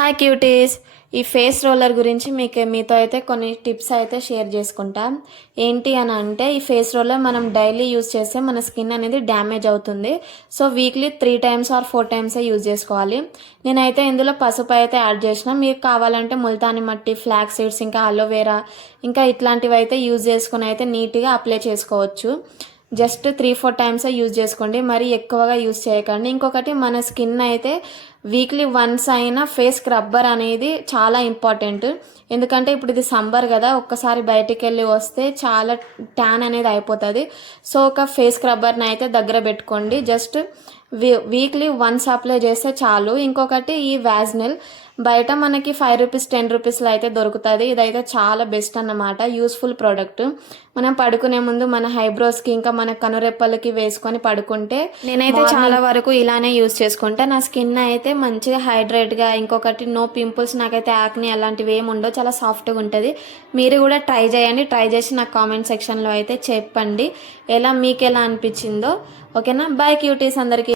Hi cuties. ఈ face roller గురించి మీతో అయితే కొన్ని టిప్స్ అయితే షేర్ చేసుకుంటాం. ఏంటి అని అంటే, ఈ ఫేస్ రోలర్ మనం డైలీ యూజ్ చేస్తే మన స్కిన్ అనేది డ్యామేజ్ అవుతుంది. సో వీక్లీ 3 టైమ్స్ ఆర్ 4 టైమ్సే యూజ్ చేసుకోవాలి. నేనైతే ఇందులో పసుపు అయితే యాడ్ చేసిన. మీకు కావాలంటే ముల్తాని మట్టి, ఫ్లాక్ సీడ్స్, ఇంకా అలోవెరా, ఇంకా ఇట్లాంటివి అయితే యూజ్ చేసుకుని అయితే నీట్గా అప్లై చేసుకోవచ్చు. జస్ట్ 3-4 టైమ్సే యూజ్ చేసుకోండి, మరి ఎక్కువగా యూజ్ చేయకండి. ఇంకొకటి, మన స్కిన్ అయితే వీక్లీ వన్స్ అయినా ఫేస్ స్క్రబ్బర్ అనేది చాలా ఇంపార్టెంట్. ఎందుకంటే ఇప్పుడు ఇది సమ్మర్ కదా, ఒక్కసారి బయటికి వెళ్ళి వస్తే చాలా ట్యాన్ అనేది అయిపోతుంది. సో ఒక ఫేస్ స్క్రబ్బర్ని అయితే దగ్గర పెట్టుకోండి. జస్ట్ వీక్లీ వన్స్ అప్లై చేస్తే చాలు. ఇంకొకటి, ఈ వ్యాజ్నిల్ బయట మనకి 5 రూపీస్ 10 రూపీస్లో అయితే దొరుకుతుంది. ఇదైతే చాలా బెస్ట్ అన్నమాట, యూస్ఫుల్ ప్రోడక్ట్. మనం పడుకునే ముందు మన హైబ్రోస్కి, ఇంకా మన కనురెప్పలకి వేసుకొని పడుకుంటే, నేనైతే చాలా వరకు ఇలానే యూజ్ చేసుకుంటా. నా స్కిన్ అయితే మంచిగా హైడ్రేట్గా, ఇంకొకటి నో పింపుల్స్, నాకైతే యాక్ని అలాంటివి ఏమి ఉండవు, చాలా సాఫ్ట్గా ఉంటుంది. మీరు కూడా ట్రై చేయండి. ట్రై చేసి నాకు కామెంట్ సెక్షన్లో అయితే చెప్పండి మీకు ఎలా అనిపించిందో. ఓకేనా? బై క్యూటీస్ అందరికీ.